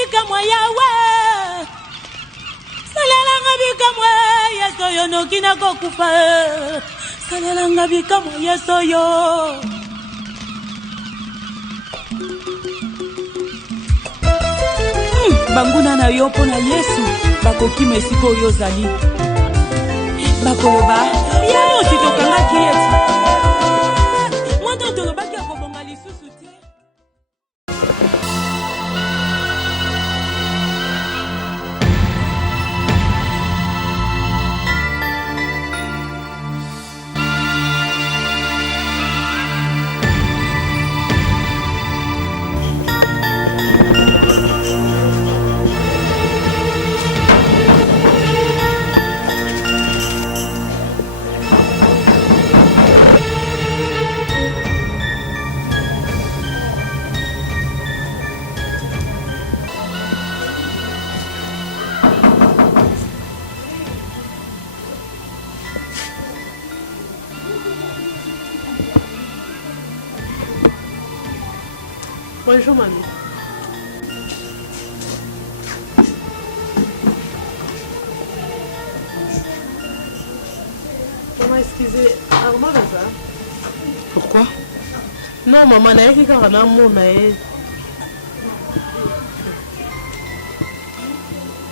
bikamwa yawe salelanga bikamwa yeso yo nokina kokufa salelanga bikamwa yeso yo banguna na yo pona yesu bakoki mesiko oyo zali bakoloba yayo titokangaki eti moto tolobaki akobonga lisusu te. Bonjour, mamie. Maman, excusez, Armand là ça. Pourquoi? Non, maman, n'a rien qu'à un mot, mais.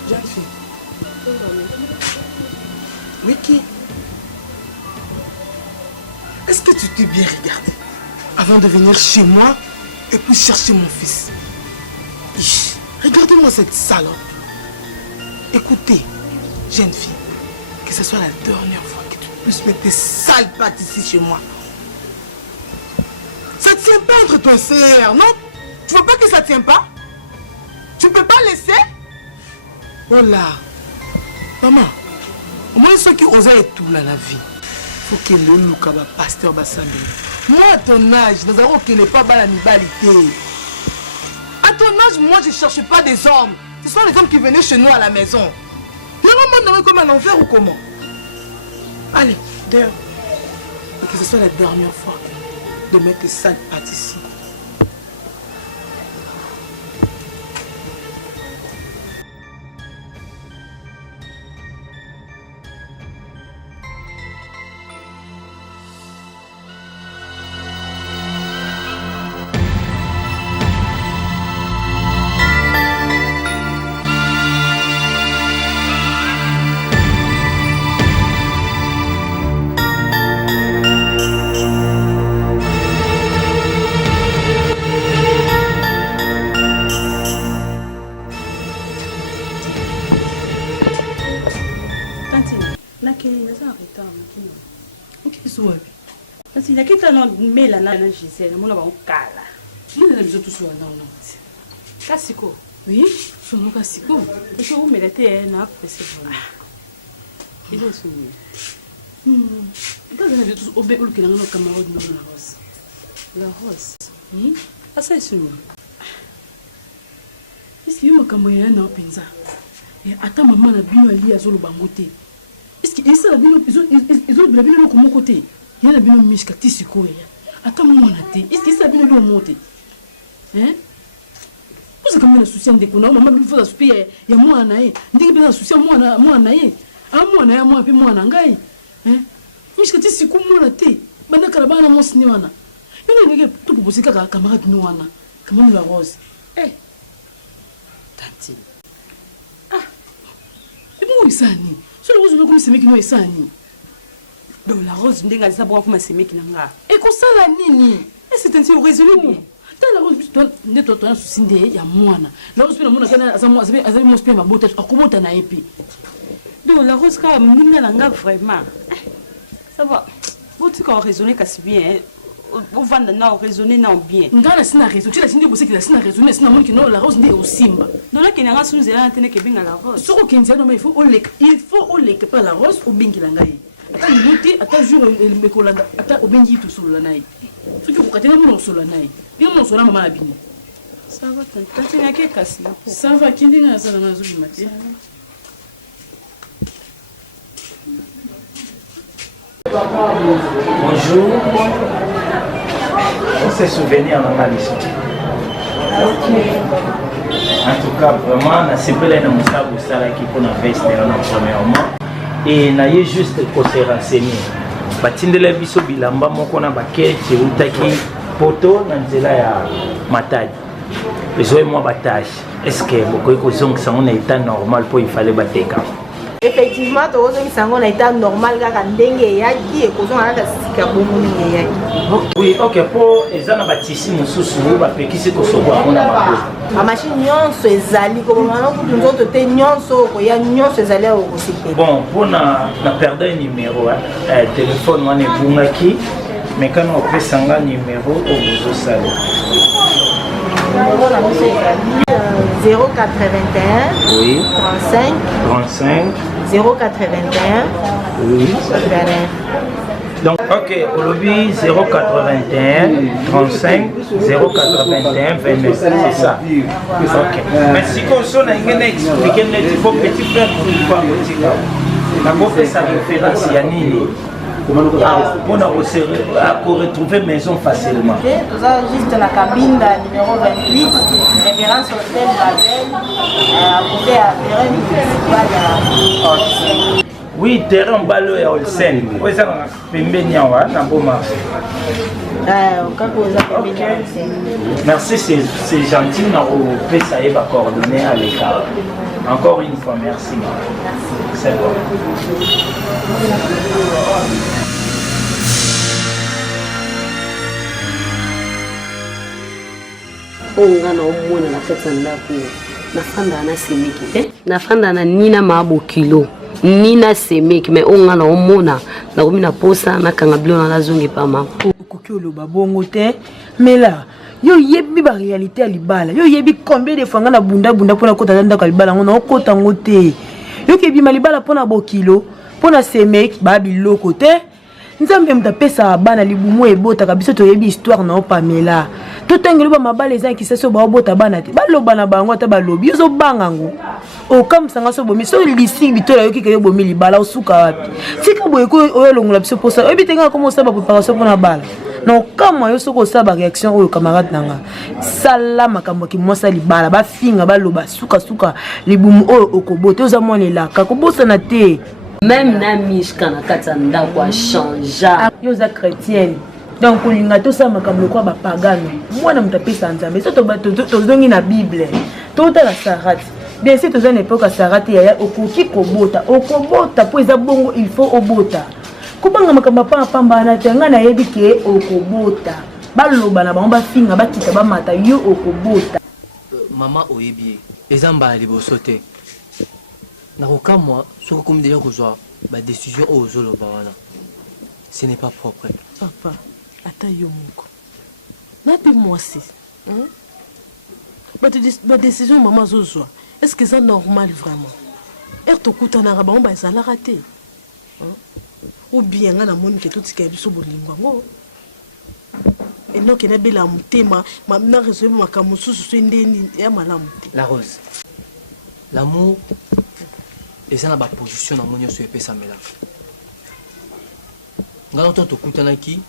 Jackie. Wiki. Est-ce que tu t'es bien regardé avant de venir chez moi et puis chercher mon fils? Regardez-moi cette salope. Écoutez, jeune fille, que ce soit la dernière fois que tu puisses mettre tes sales pattes ici chez moi. Ça ne tient pas entre toi et sœur, non? Tu vois pas que ça ne tient pas? Tu peux pas laisser? Voilà. Maman, au moins ceux qui osent et tout là, la vie. Faut que le loup pasteur Bassambe. Moi, à ton âge, nous avons qu'il n'est pas balanibalité. À ton âge, moi, je ne cherche pas des hommes. Ce sont les hommes qui venaient chez nous à la maison. Le moment comme un enfer ou comment? Allez, dehors. Et que ce soit la dernière fois de mettre tes sales pattes ici. Mela na Gisèle, mon avant kala. Nous avons tous là, non. Cassico. Oui, son Cassico. et que vous mettez un ap, c'est bon. Il est soumis. Quand vous avez tous obéi au Kélan, nos camarades nous la rose. La rose. Oui, Ah, ça est soumis. Est-ce qu'il y a un camarade dans le pinza? Et attends, maman a bien allié à Zolo Bangote. Est-ce qu'il y a un ils ont bien le comme côté? Il y a un bien miska tisiko. Attends, maman a dit. Est-ce qu'il y a un bien le monté? Hein? Vous avez un souci de qu'on a, maman, il faut la souper. Il y a moi en aïe. Dit que un souci, moi en aïe. Ah, moi en aïe, moi, puis moi en angaï. Hein? Miska tisiko, moi en thé. Bana Karabana, mon signoana. Il y a tout pour poser qu'un camarade noana. Comment la rose? Eh? Tantine. Ah! Et moi, ça ni. C'est le rose de comme c'est mec qui nous ça ni. donc la rose ndenga za bwa kuma semeki nanga. Et qu'on ça la nini? Et c'est un peu résolu bien. T'as la rose ne toi souci de ya mwana. La rose pena mona kana za moi azabi mon spema bota akobota na epi. Donc la rose ka mninga nanga vraiment. Ça va. Vous tu quand raisonner kasi bien. On va na raisonner na bien. Ngana sina raison. Tu la sindi bosé que sina raisonner sina moni que non la rose ndé au simba. Donc là kenanga sunze la tene ke binga la rose. Soko kenza no mais il faut au lek pas la rose au bingi la ngai. Attends minuti attends jour le mekolanda attends au bingi tout sur la nai. Ce que vous katena mon sur la nai. Bien mon sur la maman abini. Ça va tante ngake kasi na po. Ça va kindi na ça na zuli mati. Bonjour. On s'est souvenu à maman ici. Ok. En tout cas, vraiment, na sepela na musabu sala qui pour na veste premièrement et na yé juste pour se renseigner. Batindela biso bilamba moko na bakete utaki poto na nzela ya Matadi. Besoin moi batage. Est-ce que beaucoup de gens qui sont en état normal pour il fallait bateka? Effectivement, tu as un état normal quand dengue yaki et qu'on a sika bomoni yaki. Oui, OK, pour les gens bâtissent mususu ba pekisi ko sobo akona mako. La machine nyonso ezali ko mama ko nzoto te nyonso ko ya nyonso ezali au kosike. Bon, pour na perdre un numéro téléphone moi ne bungaki mais quand on peut sanga numéro au bozo sale. 081 oui 35 081 oui donc ok au lobby 081 35 081 29 c'est ça ok merci qu'on sonne à expliquer il faut petit frère pour une fois la bouffe sa référence Yanini pour retrouver maison facilement. Nous avons juste la cabine numéro 28, référence hôtel Babel, à côté à terrain municipal. Oui, terrain balo ya Olsen. Oui, ça va. Pembeniawa, na boma. Merci, c'est gentil. On peut ça y va coordonner à l'écart. Encore une fois, merci. C'est bon. Onga na omona na kati ya ndako nafanda na semeki te nafanda na nina mabo kilo nina semeki mais onga na omona na komi na posa na kanga bilo na lazongi pa ma okoki oloba bongo te mela yo yebi ba réalité ya libala yo yebi combien de fois nga na bunda pona kota ndako ya libala ngo na okota ngo te yo kebi malibala pona bokilo pona semeki ba biloko te nzambe mtapesa bana libumu ebota kabisa to yebi histoire na opamela to tangelo ba mabale eza kisaso ba obota bana te baloba na bango ata balobi yo banga ngo o kam sanga so bomi so lisi bitola yo kike yo bomi libala osuka wapi tika boye ko oyo longola biso posa oyebi tenga komo saba préparation pona bala no kama yo soko saba réaction oyo camarade nanga sala makambo ki mosa libala ba finga baloba suka libumu oyo okobota oza monela kakobosa na te. Même na mishka na kati ya ndako a changea yo za chrétienne donc olinga tosala makambo kwa bapagano mwana mutapesa nzambe so tozongi na bible totala sarati bien si toza na époque ya sarati yaya okoki okobota po eza bongo il faut obota kobanga makambo apambana te nga nayebi ke okobota baloba na bango bafinga bakita bamata yo okobota mama oyebi eza mbala liboso te nakoka moi soki comme déjà kozwa badécision oyo ozoloba wana ce n'est pas propre. Papa ata yo moko nape mwasi badécision mama azozwa est ce que eza normal vraiment ere tokutanaka bango bazalaka te ou bien nga namoni ke totika ya biso bolingo yango enoke nabela motema na resolve makambo mosusu so ndeni ya malamu te. La Rose, l'amour eza na baposition na mo nyonso epesamelaka nga na ntongo tokutanaki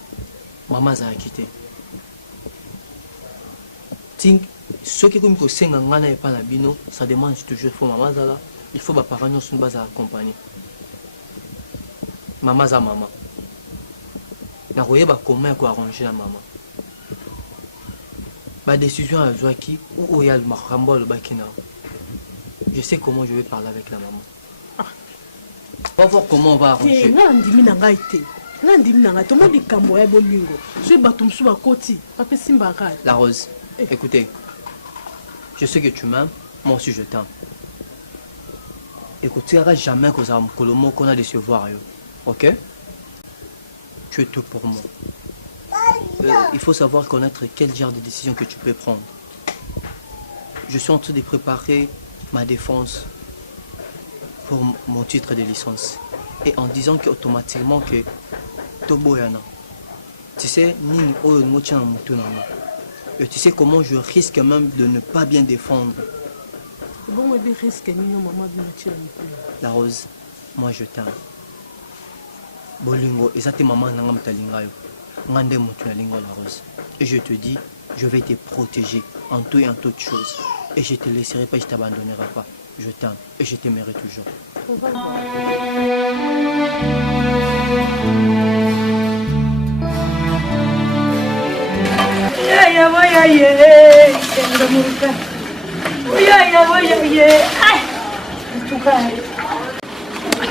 mama azalaki te tink soki ekomi kosenga nga na epai na bino ça demande toujours faut mama azala il faut baparent nyonso bazala accompagné mama aza mama nakoyeba comment ya koarrange na mama badécision azwaki ou oyo makambo alobaki na je sais comment je vais parler avec la maman. On va voir comment on va arranger. La Rose, écoutez, je sais que tu m'aimes, moi aussi je t'aime. Écoute, tu n'auras jamais que ça me qu'on a décevoir, ok? Tu es tout pour moi. Il faut savoir connaître quel genre de décision que tu peux prendre. Je suis en train de préparer ma défense pour mon titre de licence et en disant qu'automatiquement que Toboyana, tu sais, et tu sais comment je risque même de ne pas bien défendre. La Rose, moi je t'aime. Bolingo, et ça t'es maman nangam talingayo. Ngande mutu na lingo la Rose. Et je te dis, je vais te protéger en tout et en toute chose. Et je te laisserai pas, je t'abandonnerai pas. Je t'aime et je t'aimerai toujours.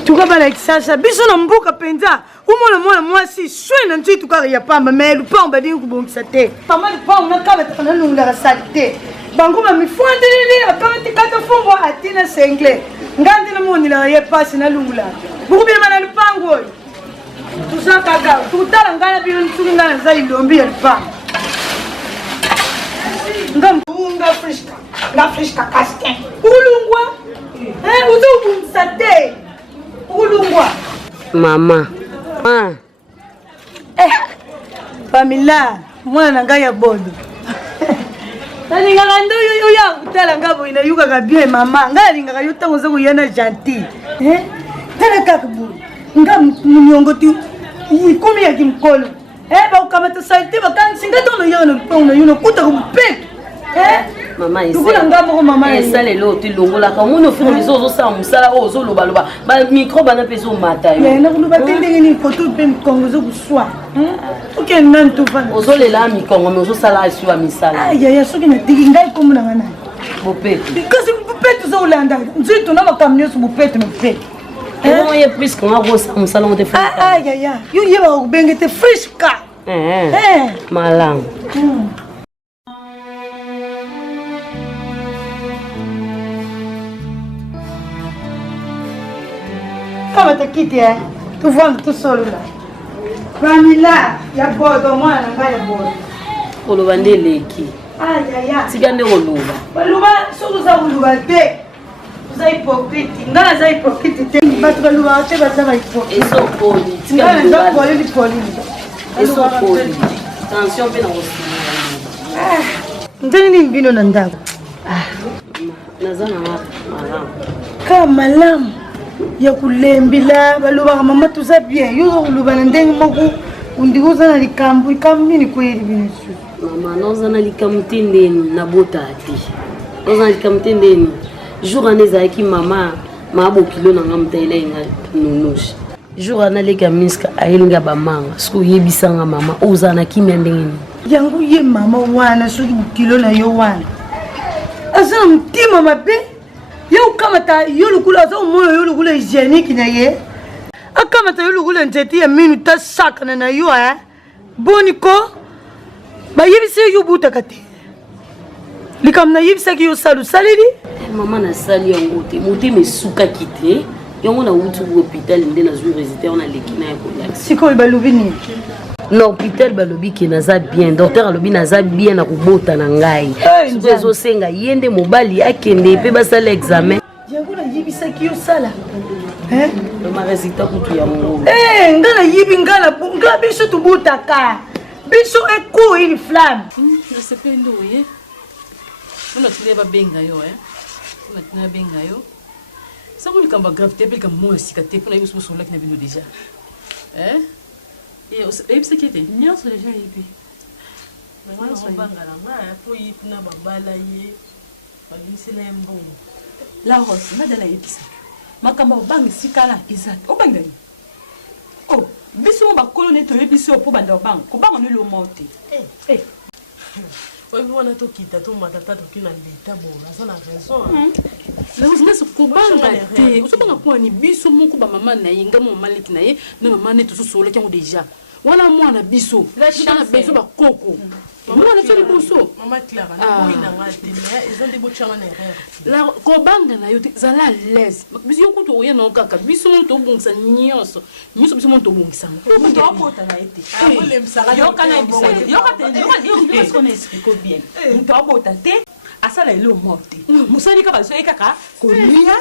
tuka balakisasa biso na mboka mpenza umona mwana mwasi swe na nzwi tukaka ya pamba me lupango badingi kubongisa te pamba lupango nakabataka nanungulaka sali te bango bamifwandeleli akabatikata fombo atina sengle ngandi namonilaka ye pasi nalungulaka bukubima na lupango oyo tuza kaka tukutala ngai na bino nsuki ngai naza lilombi ya lupango nga frishka kaske ulungwa uza ubungisa te ulungwa mama Pamela mwana na ngai ya bodo nalingaka nde oyo akutala ngai boye nayokaka bien mama ngai alingaka yo ntango oza koya na gentil tala kaka boye nga moniongo ti ikomi yaki mokolo bakokamata sali te bakanisi ngai ntango nayaka na lupango na yo nakutaka mopeto mama tukula nga moko mama esalelo tilongolaka omoni ofino biso ozosala mosala oyo ozolobaloba bamikro bana mpe ezomata yo nakoloba te ndenge nini koto mpe mikongo ezokuswa okende nani tofana ozolela mikongo me ozosala esi ya misala yaya soki natiki ngai komonanga nani bopeto kasi bopeto oza kolanda nzito na makambo nyonso bopeto na bopeto elongo ye puiske nga kosala mosala ngo te yaya yo yebaka kobenge te friska malamu kama takiti tuvanda tosolola Pamela ya bodo mwana na ngai ya bodo oloba nde eleki tika nde koloba baloba soki oza koluba te oza hipokrite ngai naza hipokrite te bato balobaka te baza bahipokrite esokoli ngai naza polilipolili esokoli tension mpe na kosimela ndenge nini bino na ndako naza na malamu ka malamu ya kulembela balobaka mama toza bien yo oloba na ndenge moko ondiki oza na likambo nini koyeli bino su mama naoza na likambo te ndeni nabota te naoza na likambo te ndeni jour wana ezalaki mama maabokilo nanga motayela yenga nonoshi jour wana aleka miska ayelinga bamanga soki oyebisanga mama oza na kimia ndenge nini yango ye mama wana soki bokilo na yo wana aza na motima mabe ye okamata yo lokula aza omona yo lokula hygiénique na ye akamata yo lokula nzete ya minu tasakana na yo boni ko bayebisi yo butaka te likambo nayebisaki yo sala osaleli mama nasali yango te motema esukaki te yango nauti hôpital nde nazwi résultat wana leki na ya kolakisa sikoyo balobi nini na hôpital balobi ke naza bien docteur alobi naza bien na kobota na ngai soki ezosenga ye nde mobali akende mpe basala examen yango nayebisaki yo sala ma résultat kutu yango nga nayebi nga biso tobutaka biso eko ini flamme nasepende oye ona tile babenga yo ona tile babenga yo sango likambo gravité pe likambo mo sika te mpona yebi sosolaki na bino déjà oyebisaki ete nyonso déjà yebi bangala nga po yipuna babala ye babimisela ye mbongo la rosi madala yebisa makambo obangisikala eza te obangela ye biso mo bakolo ne toyebisi yo mpo banda obanga kobanga no elomo te oyebi wana tokita tomatata toki na leta bo aza na raison nasi kobanga te ozobanga mponi biso moko bamama na ye nga mama leki na ye na mama ne tososolaki yango déjà wana mwana biso na beso bakoko mwana feli boso mama Clara na boyi na nga te mais eza nde botyanga na erreur la kobanga na yo te zala à l'aise biso yo kutu oya na kaka biso mo tobongisa nyonso biso mo tobongisa moto abota na ye te yokana ebisa ye yokateyokona explique bien moto abota te asala elo mo te mosali kaka so ye kaka kolia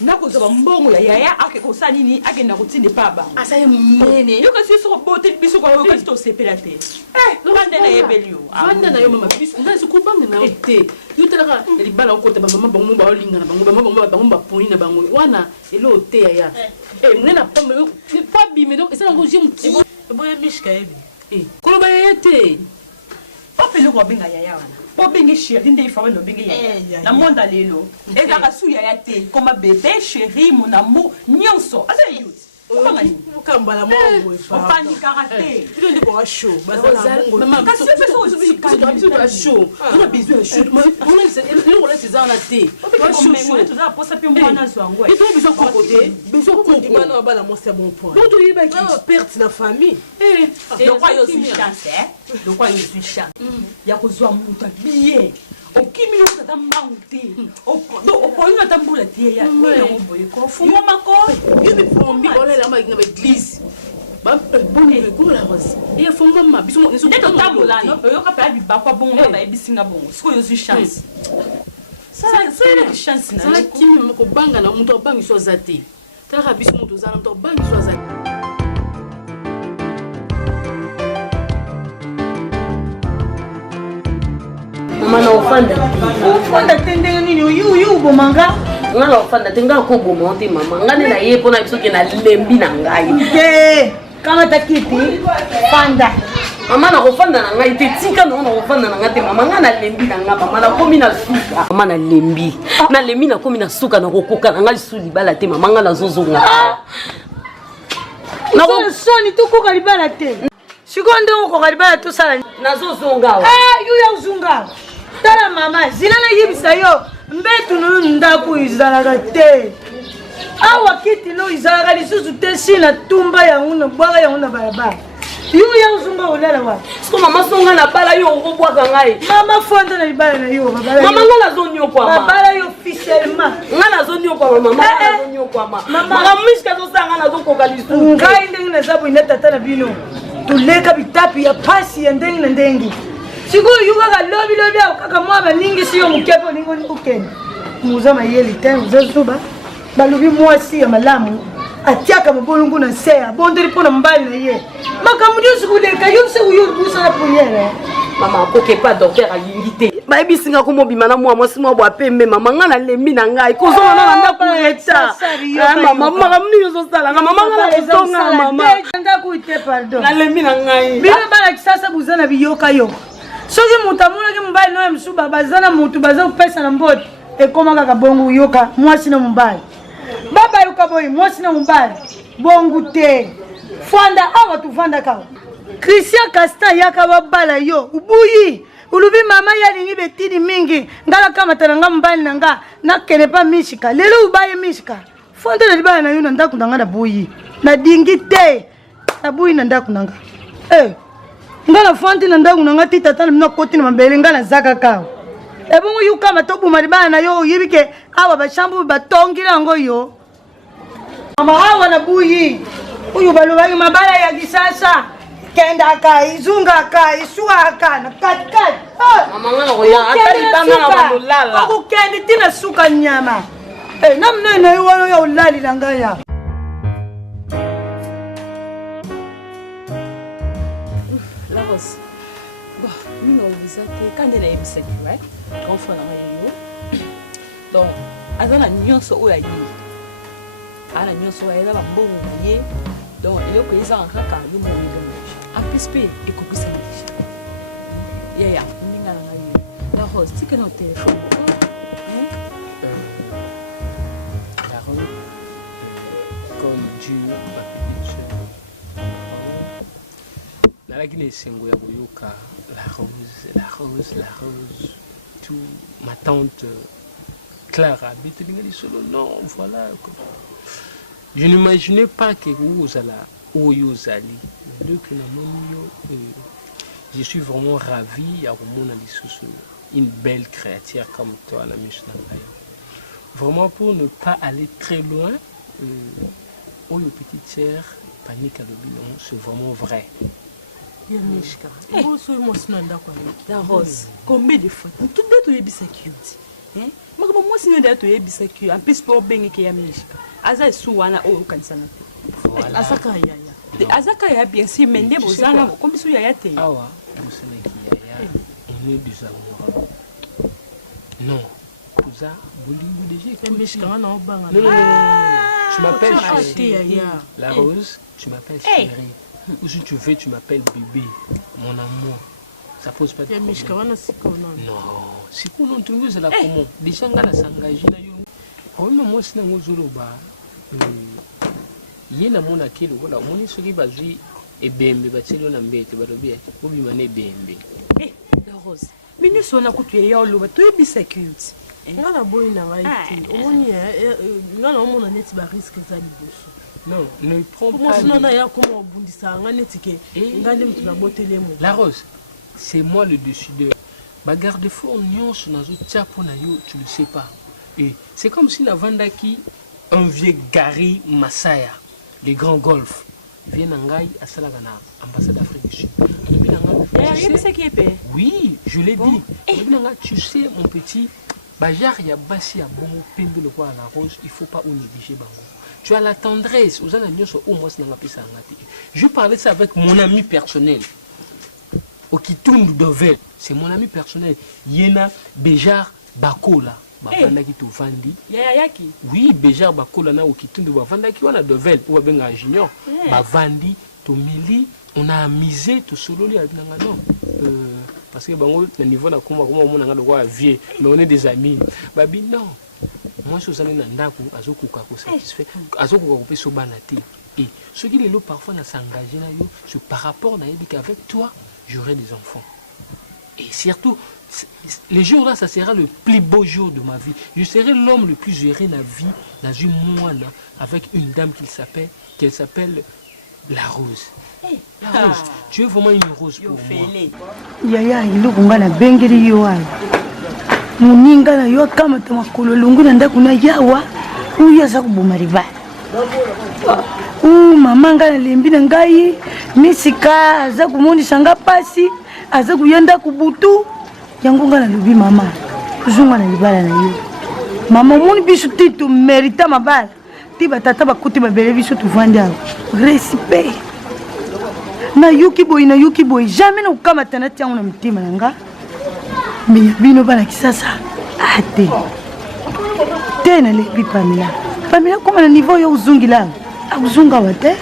nakozwa mbongo ya yaya ake kosala nini akenda kotinda epa bango asa ye monene yo kasi biso koboteli biso kasi tosepela te vanda na yebeli yo vanda na yo mama biso ngasi kobanga na yo te yo talaka libala okota bamama bango baolinga na bango bango baponi na bango wana elo te yaya mone na pamba po abime donc esala yango je moti boya mishka yebi koloba yaya te opele ko benga yaya wana po benga chérie nde ifama no benga yaya na monde lelo ezaka su yaya te comme bébé chérie mon amour nyonso asa youth okambala moko opanikaka te bino nde boka show bazaaaaezana te toza posa mpe mwana azwa yango biso koko te biso kokwana babala mwasi ya bon point toyebaki perte na famille lokwa yo ozwi chance lokwa yo ozwi chance ya kozwa moto abie okimi lokata mbangu te opoyino ata mbula te yango boye ko fungwamako yo mifombi olela na baeglise nde totambolana oyoka mpe ya bibakwa bongo bayebisinga bongo sikoyo ozwi chance chance zala kimi mama kobangana moto abangiso aza te talaka biso moto ozala moto abangiso aza te mama na ofanda te ndenge nini oyo obomanga nga na ofanda te nga koboma te mama nga nde na ye mpona biso ke na lembi na ngai te kamata kiti fanda mama na kofanda na ngai te tika nao na kofanda na ngai te mama nga na lembi na ngai mama nakomi na suka mama na lembi nakomi na suka na kokoka na ngai lisu libala te mama nga nazozonga soni tokoka libala te sikoyo ndenge okoka libala tosala nazozonga yuya ozunga tala mama zina nayebisa yo mbetu nono ndako ezalaka te awa kiti no ezalaka lisusu te si na tumba yango na bwaka yango na balabala yuya ozunga olala wapi siko mama songa na bala yo okobwaka ngai mama fonda na libala na yo mama nga nazonyokwama babala yo officiellement nga nazonyokwama mama nazonyokwama mama miska zosala nga nazokoka lisusu ngai ndenge naza boye na tata na bino toleka bitapi ya pasi ya ndenge na ndenge sikoyo yo kaka lobilobi ako kaka mwa baningisi yo mokepe olingi okende moza mayeli te oza zuba balobi mwasi ya malamu atiaka mabolongo na se abondeli mpo na mobali na ye makambo nyonso koleka yo mse oyo obusana priere mama akoke pa docteur alingi te bayebisinga komobima na mwa mwasi mwa bwa pembe mama nga na lembi na ngai kozongana na ndako eta mama makambo nini ozosalanga mama nga na kosonga mama ndako ite pardon na lembi na ngai bino bana kisasa buza na biyokayoka soki moto amonaki mobali noyo mosuba baza na motu baza kopesa na mbote ekoma kaka bongo yoka mwasi na mobali babayoka boye mwasi na mobali bongo te fanda awa tufandaka Christian Casta yaka babala yo ubuyi ulubi mama yalingi betini mingi ngala kamata na nga mobali na nga nakende pa mishika lelo ubaye mishika fanda na libala na yo na ndako na nga na buyi na dingi te na buyi na ndako na nga ngala fandi na ndako na nga ti tata na bino koti na mabele ngala zaka kawa ebongo yuka matobuma libala na yo yibike awa bashambu batongila yango yo mama awa na buyi uyu balobaki mabala ya kisasa kendaka izungaka isuaka na katikati mama nga nakoya ata libanga na balolala okokende tina suka nyama namnene na yo wana oyo olali na ngai ya kande nayebisaki right grand frère nanga yeyo donc aza na nyonso oyo aye ana nyonso oyo ayeba bambongo ye donc eloko ezaka kaka yo momilomoji amplis mpe ekokisana deja yaya ndinga nanga ye la rose tika na telefone la rose comme Dieu ma petite sœur nalaki na esengo ya koyoka la rose, tout ma tante Clara, non, voilà. Je n'imaginais pas que vous allez, je suis vraiment ravi à une belle créature comme toi, la Mishnah. Vraiment pour ne pas aller très loin, oh, petite sœur, panique à l'obédience, c'est vraiment vrai. Mishka. La rose. Combien de fois tout le monde est bisexué. Hein? Moi si nous sommes bisexués, en plus pour bien que Mishka. Aza suwana o kansana. Voilà. Azaka yaya. Azaka yaya bien sûr mais ndebo zana comme si yaya te. Awa, vous savez qui yaya. On est des amoureux. Non. Kuza, bolingo déjà. Mishka non banga. Non. Tu m'appelles chérie. La rose, tu m'appelles chérie. Ou si tu veux, tu m'appelles bébé, mon amour. Ça pose pas de problème. Non, si vous non trouvez c'est la comment. Déjà ngana s'engager na yo. Oh mais moi c'est ngo zoloba. Yena mona kilo wala moni soki bazui ebembe batelo na mbete balobi obi mané ebembe. La Rose. Mini sona kutu ya oloba to yebisa cute. ngana boyi na ngai te omoni ngana omona neti ba risque za liboso. Non, ne prends Comment pas. sinon ya comment bundisa nga neti ke ngale mtu na botele mo. La Rose, c'est moi le décideur. Ba garde-fou nyonso nazo tia pona yo, tu le sais pas. Et c'est comme si la Vandaki un vieux Gary Masaya, les grands golfs, vient en Gaï à Salagana, ambassade d'Afrique du Sud. Oui, je l'ai dit. Tu sais, mon petit, Bajar ya basi ya bongo pembe le roi à la Rose, il faut pas négliger bango. Tu as la tendresse, aux anagnos au moins n'a pas ça. Je parlais ça avec mon ami personnel. Au qui tourne d'Ovel, c'est mon ami personnel. Yena Bejar Bakola. Bavandaki to vandi. Yaki. Oui, Bejar Bakola na okitundu bavandaki wana Dovel ou benga junior. Bavandi to mili, on a misé to solo li abinanga non. Parce que bango na niveau na comment on a le roi vieux, mais on est des amis. Babi non. Moi je suis allé dans ndako azokuka ko satisfait. Azokuka ko peso banati. Et ce qui les lots parfois na s'engager na yo, c'est par rapport na dit qu'avec toi, j'aurai des enfants. Et surtout les jours-là, ça sera le plus beau jour de ma vie. Je serai l'homme le plus heureux de la vie dans une moine avec une dame qu'elle s'appelle la Rose. La Rose, tu es vraiment une rose pour moi. Yaya, ilunga na bengeri yoai. Muninga na yo kama tamakolo lungu na ndaku na yawa. Uya za kubuma riba. Mama nga na lembi na ngai, misika aza kumonisa nga pasi, aza kuyenda kubutu. Yango nga na lubi mama zunga na libala na yo mama moni biso titu merita mabala ti batata bakuti babele biso tuvandi awa respect na yuki boy jamais na ukamata na tiango na mtima na nga me bino bana kisasa ate te na lebi Pamela koma na niveau ya uzungila akuzunga wate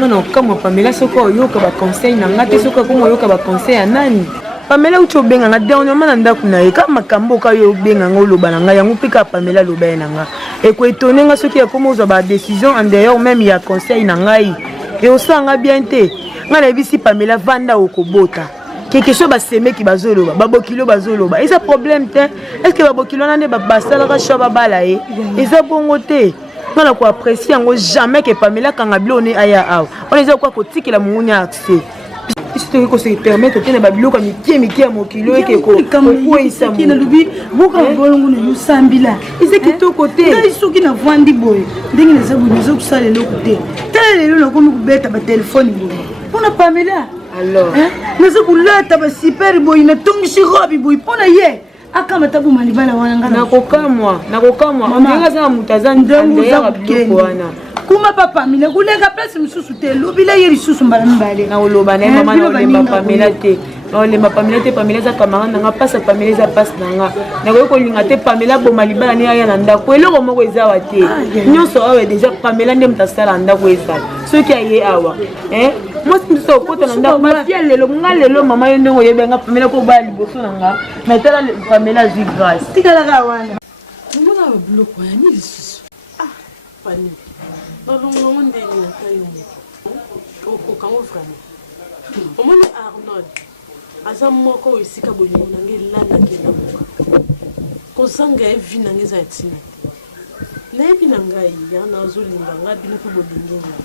non comme Pamela soko yoka ba conseil na ngati soko comme yoka ba conseil ya nani Pamela ucho benga nga dernièrement na ndaku na eka makambo ka yo benga ngoloba na nga yango pika Pamela loba na nga e ko étonner nga soki ya komo zo ba décision en dehors même ya conseil na ngai et osanga bien te nga na bisi Pamela vanda okobota quelque chose ba semeki bazoloba babokilo bazoloba eza problème te est-ce que babokilo na ne ba basala ka shoba bala e eza bongo te on a quoi apprécier jamais que Pamela Kangablo ne aya awa on les a quoi que la mounia accès si tu se permettre de babilo comme qui a mon kilo et que quoi il s'en qui ne lubi beaucoup de bolongo ne sambila ils est qui tout côté ils sont qui na vandi boy dingue na sabu nous ça les côté tel le comme bête ba téléphone on a Pamela alors nous ça là ta super boy na tongi si robi boy pona ye akama tabu malibala wana ngana nakokamwa ndinga za mutaza ndangu za biloko wana kuma papa mile kulenga place msusu te lobila yeri susu mbala mbale na oloba na mama na olemba Pamela te na olemba Pamela te Pamela za camarade nga pasa Pamela za passe nanga na ko linga te Pamela bo malibala ni aya na ndako eloko moko eza wate nyonso awe déjà Pamela ndem tasala ndako eza soki aye awa moi si tu kota na ndako mafia lelo ngalelo mama yo ndenge oyebenga Pamela ko ba liboso nanga na tala Pamela zi grâce tikala ka wana ngona ba bloko ya ni lisusu pani balongo ndenge na tayo o kamo vraiment omoni Arnold aza moko esika bolingo nange landa kenda moka kozanga evi nange za ntina nayebi na ngai ya nazolinga nga bino mpe bolingi nga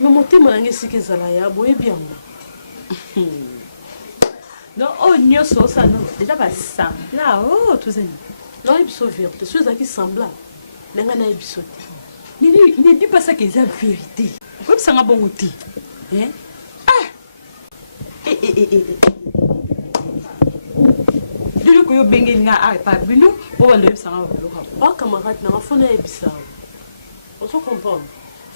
me motema nange esika ezala ya boyebi yango donc oyo nyonso osala déjà basambla o tozali nayebi so vérité so ezalaki sembla ndenge nayebi so te ne dis pas ça que c'est la vérité. Comme ça, on a bon outil. De l'eau que vous bengez n'a pas bu nous, on va le savoir. Pas camarade, n'a pas fait ça. On se comprend.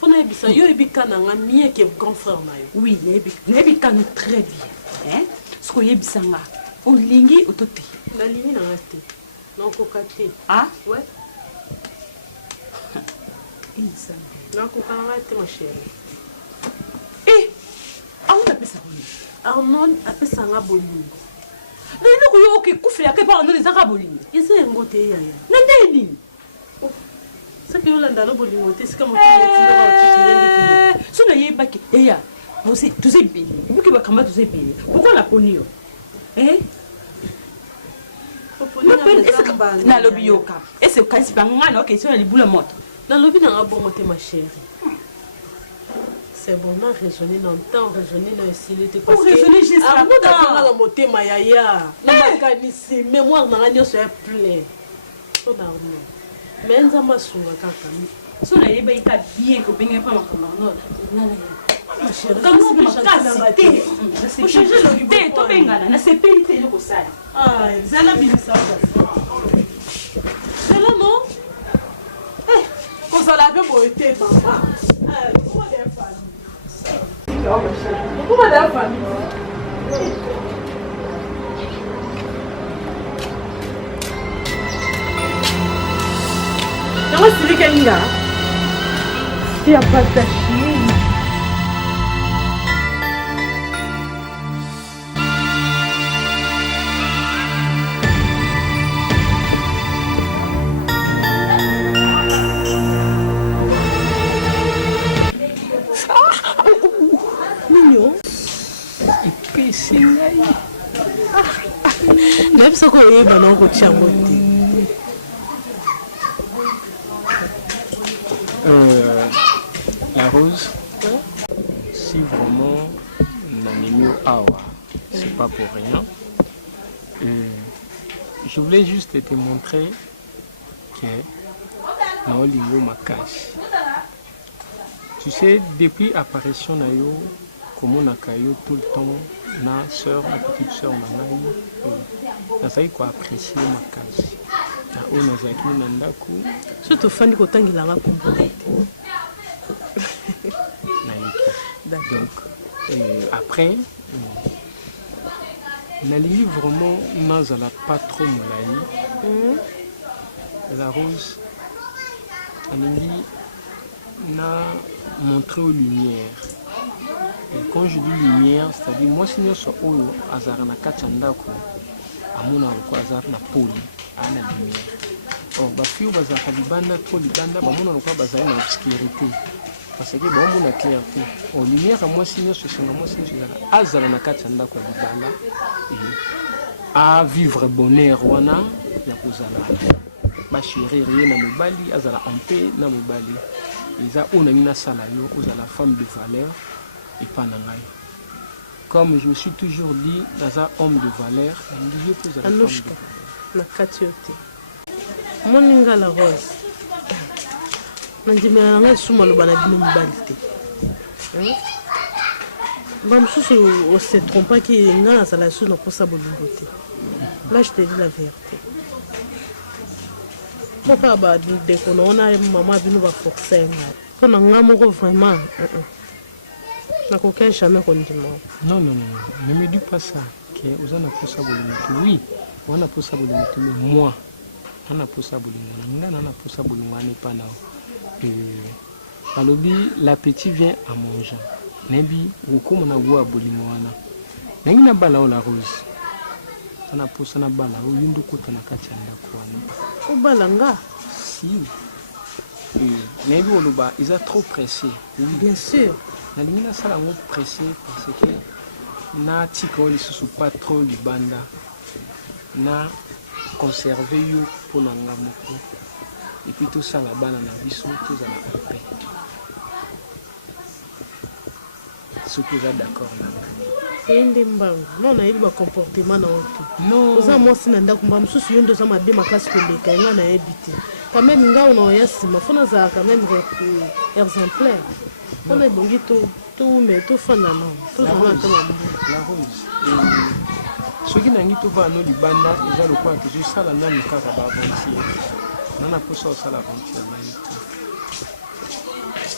Faut n'a pas ça. Yo ebika n'a mieux que grand frère mayo. Oui, nebika nous très bien. Ce que y bisanga. Au lingi au toté. La lingi n'a pas. Non cocaté. Ah? Ouais. Non, ma chérie. Eh, on a apesa bolingo Arnold apesanga bolingo eloko yo okekufela ke mpo arnold ezaka bolingo eza yango te yaya na ndenge nini soki yolanda no bolingo te esika so nayebaki eya toza ebele ebuki bakamba toza ebele pourkoi naponi yo nalobi yoka ese okanisi banga na okesi na libula moto nalobi nanga bongo te ma chérie. C'est bon, on a raisonné dans le temps, raisonné dans le style. Pour raisonner jusqu'à temps. On a monté ma yaya. Mais mémoire n'a rien sur plein. On a rien. Mais on a ma soeur à Kakami. Si on a bien que bien pas ma chérie. Comme si on changer le thé, to bengala na sepelité le kosala. Ah, zala bilisa. Zala non? Qu'on s'ala bien pour été maman. Ah, comment des femmes? Comment la famille? Comment c'est qu'il y a? Il n'y a pas de chien. La rose, si vraiment Nanimio Awa, c'est pas pour rien. Je voulais juste te montrer que Naolingo Makashi. Tu sais, depuis l'apparition de Nayo, comme on a tout le temps, ma soeur, ma petite soeur, ma mère, quoi apprécier Makashi. On a zaki nandaku. Surtout fan du côté il a raconté. Donc après, Nali vraiment n'a pas trop moulai. La rose, Nali n'a montré aux lumières. Et quand je dis lumière, c'est-à-dire moi si nous sommes au hasard na kachandako, amuna alikuwa hasard na poli. Ana lumière. Oh, bafio bazaka libanda trop libanda bamona lokwa bazali na obscurité. Parce que bon mona clarté. Oh, lumière à moi sinon ce sont moi sinon zala azala na kati ndako libanda et à vivre bonheur wana ya kozala. Ba chérie rien na mobali azala en paix na mobali. Eza ona mina sala yo ozala femme de valeur et pas na ngai. Comme je me suis toujours dit dans un homme de valeur, il y a plus de femme de valeur. Na kati yote moninga la rose nandimela ngai suma loba na bino mibali te bamosusu ose trompa ki nga nazala su na kosa bolingo te. Là je te dis la vérité mpoka badeko naona mama bino baforce nga mpo na nga moko vraiment nakokai jamais kondima. Non, ne me dis pas ça que oza na kosa bolingo te. Oui, on a posé bolingo te, mais moi on a posé bolingo nga na posé bolingo n'est pas là. L'appétit vient à manger. Nebi uko mona gwa bolingo wana nangi na bala o la rose ana posé na bala o yindu kota na kati ya ndako wana o bala nga si nebi oloba ils sont trop pressés. Oui, bien sûr. Nalingi na sala ngo pressé parce que na tiko li susu pas trop libanda na conserver yo pour nanga moko et puis tout ça la bana na biso tout ça na paix. Ce que vous êtes d'accord là. Non, il y a un comportement dans le non. Vous avez moi si nanda kumba msusu yondo za mabe makasi koleka nga na ebité. Quand même nga on a yasima fona za quand même exemplaire. On est bongi tout mais tout fana non. Tout ça la rose. Ce qui nangi to ba no libanda eza le quoi que je sala na mikaka ba aventure. Nana posa au sala aventure.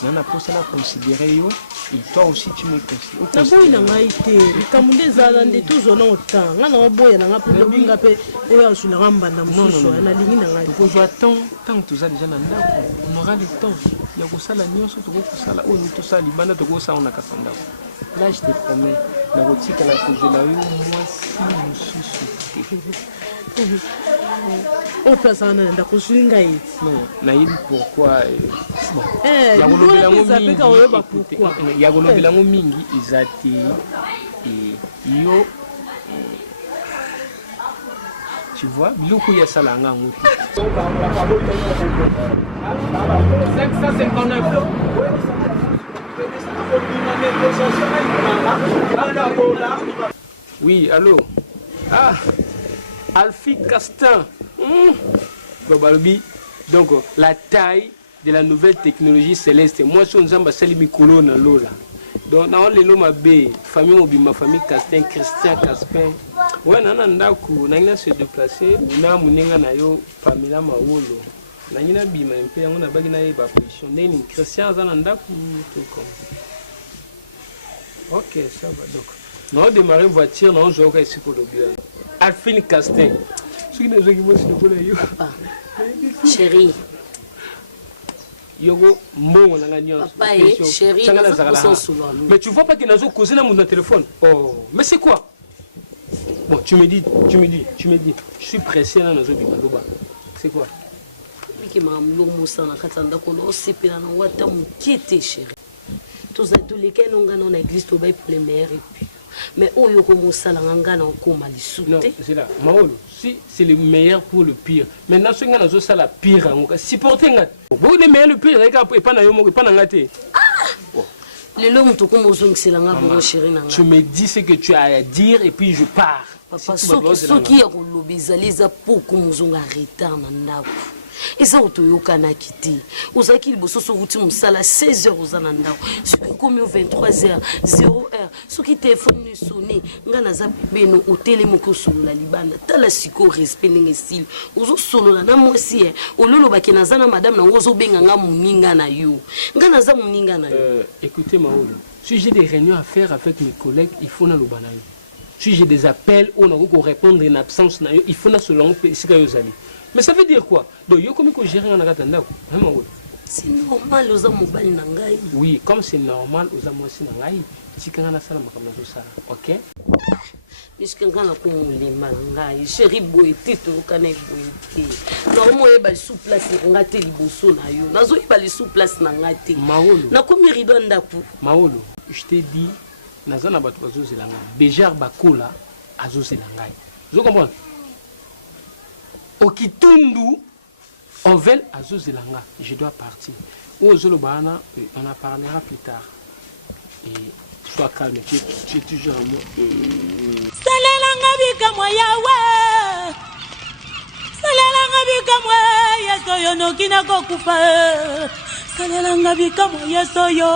Nana posa la considérer yo. Et toi aussi tu me considères. D'abord il a été, il camundé zalande tout zona autant. On a boy na pour binga pe et sur la ramba na mususu na lingi na ngai. Pour jouer tant que tu as déjà na ndako, on aura le temps. Il y a ko sala nyonso to ko sala o ni to sala libanda to ko sala na kasanda. Là, je te promets, la routine à la cause de la rue, moi, si je suis Oh, personne n'a d'accord, je suis non, naïve pourquoi bon. Eh, Pourquoi il y a golobelango mingi izati yo tu vois biloko ya salanga nguti 559 oui, allô. Ah, Alfie Castin. Donc, la taille de la nouvelle technologie céleste. Moi, je suis un zamba salimi colonna lola. Donc, dans les lots ma bé, famille mobi, ma famille Castin, Christian Caspin. Ouais, nana se déplacer. Na muninga na yo, Pamela Mawolo. Nana bima un peu, on a bagina ba position. Neni Christian zananda tout comme. Ok, ça va donc. Nous avons démarré une voiture, nous avons joué ici pour le bien. Alphine Castin. Papa, chérie. Yogo, mon papa, chérie, mais tu vois pas que nous avons causé dans mon téléphone. Oh, mais c'est quoi? Bon, tu me dis. Je suis pressé dans nos bimalova. C'est quoi? Tous les cas, nous avons l'église pour les mères et puis. Mais où est-ce que nous avons non, c'est là. Maolo, si c'est le meilleur pour le pire. Maintenant, ce que nous avons la pire, si porter un vous le meilleur, le pire, et pas dans tu me dis ce que tu as à dire et puis je pars. Papa, ce qui est le pour que nous arrêtons. Et ça, on a quitté. Vous avez quitté, vous avez 16h aux anandao. Ce qui est comme 23h, 0h. Ce qui est téléphone sonné, vous avez au télémoko solo la Libane. Tala siko respect n'engé style. Vous avez solo la na moi si. Au lolo ba kenazana madame na ozo benga nga muninga na yo. Nga naza muninga na yo. Écoutez Maolo, si j'ai des réunions à faire avec mes collègues, il faut na lobana yo. Si j'ai des appels, on a qu'on répondre en absence na yo, il faut na selon ce que vous allez. Mais ça veut dire quoi? Donc, c'est normal aux hommes nangai. Oui, comme c'est normal aux hommes aussi nangai, si quelqu'un a ça, ok? Mais si quelqu'un a comme mangai, chéri boité, tout le canne boité. Normalement, il y a sous place, il y a des bosso na yo. Nazo il y a sous place nangati. Maolo. Na comme rido ndapu. Maolo, je t'ai dit, nazana batu bazo zelanga. Bejar bakola, azo zelangai. Vous comprenez? Au Kitundu, on veut à Zozelanga. Je dois partir. Au Zolobana, on en parlera plus tard. Et sois calme, tu es toujours à moi. Salelanga bika moyawe. Salelanga bika moya soyo no kina kokufa. Salelanga bika moya soyo.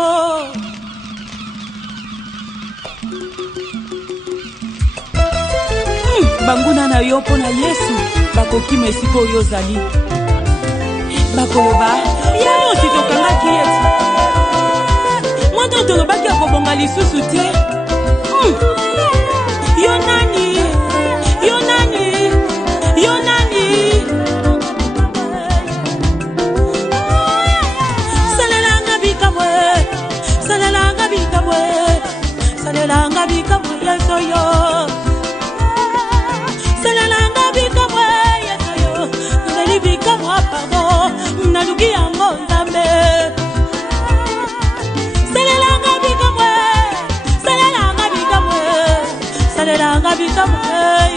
Banguna na yo pona Yesu. Bakoki mesiko oyo zali bakoloba yango titokangaki eti moto tolobaki akobonga lisusu te yo nani salelanga bikamwe yesoyo salelanga bikamwe bika moi pardon naluki yango nzambe salelanga bika moi